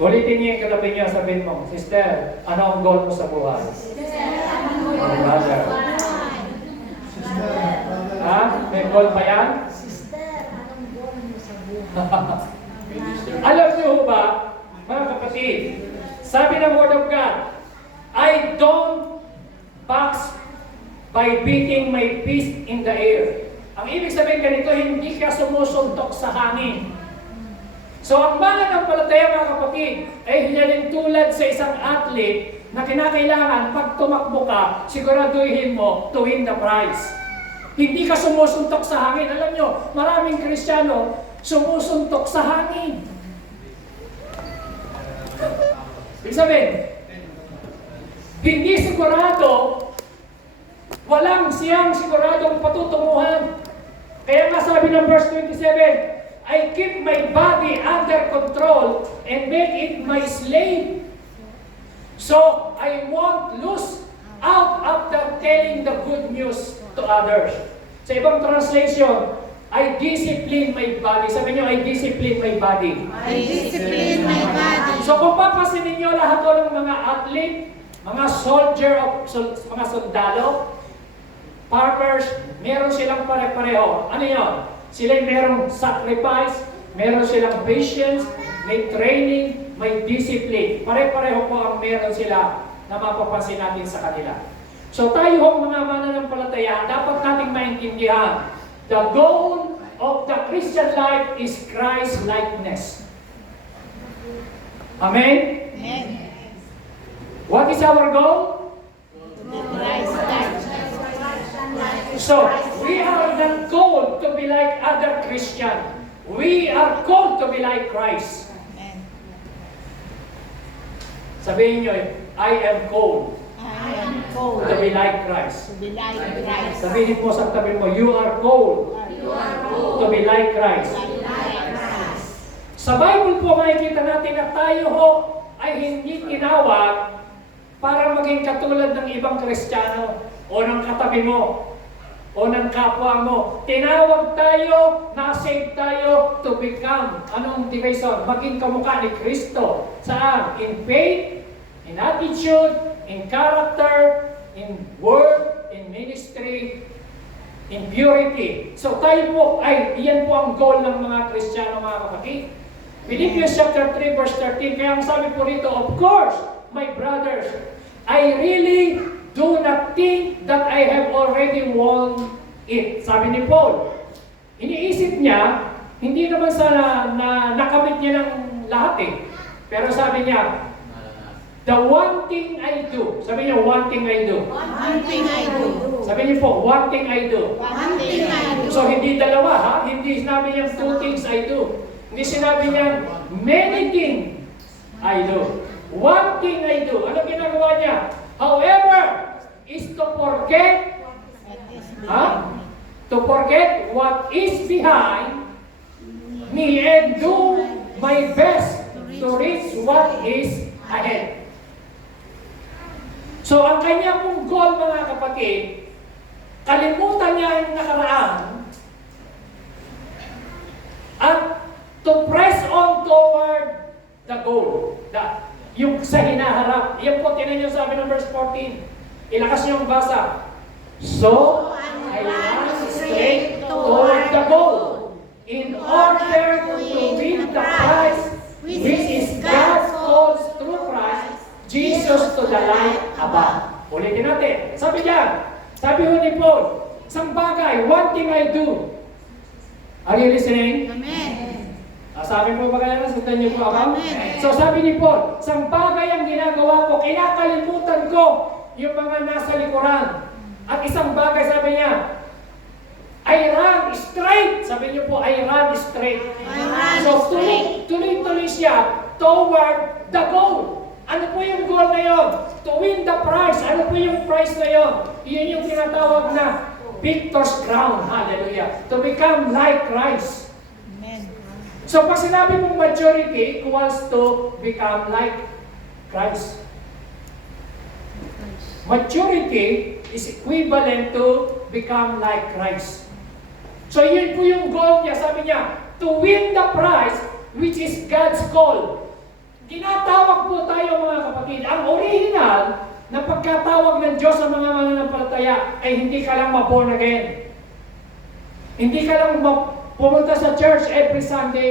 Ulitin niyo yung katabi niyo, sabihin mo, Sister, ano ang goal mo sa buhay? Oh, brother. Ha? May goal ba yan? Alam niyo ho ba, mga kapatid, sabi ng Word of God, I don't box by beating my fist in the air. Ang ibig sabihin ganito, hindi ka sumusuntok sa hangin. So ang mananampalataya, mga kapatid, ay hinalin tulad sa isang athlete na kinakailangan pag tumakbo ka, siguraduhin mo to win the prize. Hindi ka sumusuntok sa hangin. Alam nyo, maraming Kristiyano sumusuntok sa hangin. Ibig sabihin, hindi sigurado, walang siyang siguradong patutunguhan. Kaya nga sabi ng verse 27, I keep my body under control and make it my slave. So I won't lose out after telling the good news to others. Sa ibang translation, I discipline my body. Sabi niyo, I discipline my body. I discipline my body. So kung papasin ninyo lahat ko ng mga athlete, mga soldier, mga sundalo, farmers, meron silang pare-pareho. Ano yun? Sila merong sacrifice, meron silang patience, may training, may discipline. Pare-pareho po ang meron sila na mapapansin natin sa kanila. So tayo hong mga mananampalataya, dapat nating maintindihan, the goal of the Christian life is Christ-likeness. Amen? Amen. What is our goal? Christ-likeness. So, we are not called to be like other Christians. We are called to be like Christ. Amen. Sabihin nyo, I am called I am called to be like Christ. to be like Christ. Sabihin mo sa tabi mo, you are called You are called to be like Christ. to be like Christ. Sa Bible po makikita natin na tayo ho ay hindi tinawag para maging katulad ng ibang Kristiyano o ng katabi mo o ng kapwa mo. Tinawag tayo, na-save tayo to become, anong division? Maging kamukha ni Kristo. Saan? In faith, in attitude, in character, in word, in ministry, in purity. So tayo po ay, iyan po ang goal ng mga Kristiyano, mga kapatid. Philippians chapter 3 verse 13, kaya ang sabi po rito, of course, my brothers, I really do not think that I have already won it. Sabi ni Paul, iniisip niya, hindi naman sa nakamit niya ng lahat eh. Pero sabi niya, the one thing I do. Sabi niya, one thing I do. One thing I do. Sabi niyo po, one thing I do. One thing I do. So hindi dalawa ha, hindi sinabi niya two things I do. Hindi sinabi niya, many things I do. One thing I do. Ano ginagawa niya? However, is to forget, to forget what is behind me and do my best to reach what is ahead. So ang kanya pong goal, mga kapatid, kalimutan niya ang nakaraan at to press on toward the goal. Yung sa hinaharap. Yan po, tinan niyo sabi ng verse 14. Ilakas niyo ang basa. So, I run straight toward the goal in order to win the prize which is God's calls through Christ Jesus to the life above. Ulitin natin. Sabi niya, sabi ho ni Paul, isang bagay, one thing I do. Are you listening? Amen. Sabi po ba kaya, sundan niyo po ako? Amen. So sabi ni Paul, isang bagay ang ginagawa ko, kinakalimutan ko yung mga nasa likuran. At isang bagay, sabi niya, I run straight. Sabi niyo po, I run straight. I run So straight. tuloy-tuloy siya toward the goal. Ano po yung goal na yon? To win the prize. Ano po yung prize na yon? Iyon yung tinatawag na victor's crown. Hallelujah. To become like Christ. Amen. So pag sinabi mong majority equals to become like Christ. Maturity is equivalent to become like Christ. So yun po yung goal niya. Sabi niya, to win the prize which is God's call. na pagkatawag ng Diyos sa mga mananampalataya ay hindi ka lang ma-born again. Hindi ka lang pumunta sa church every Sunday.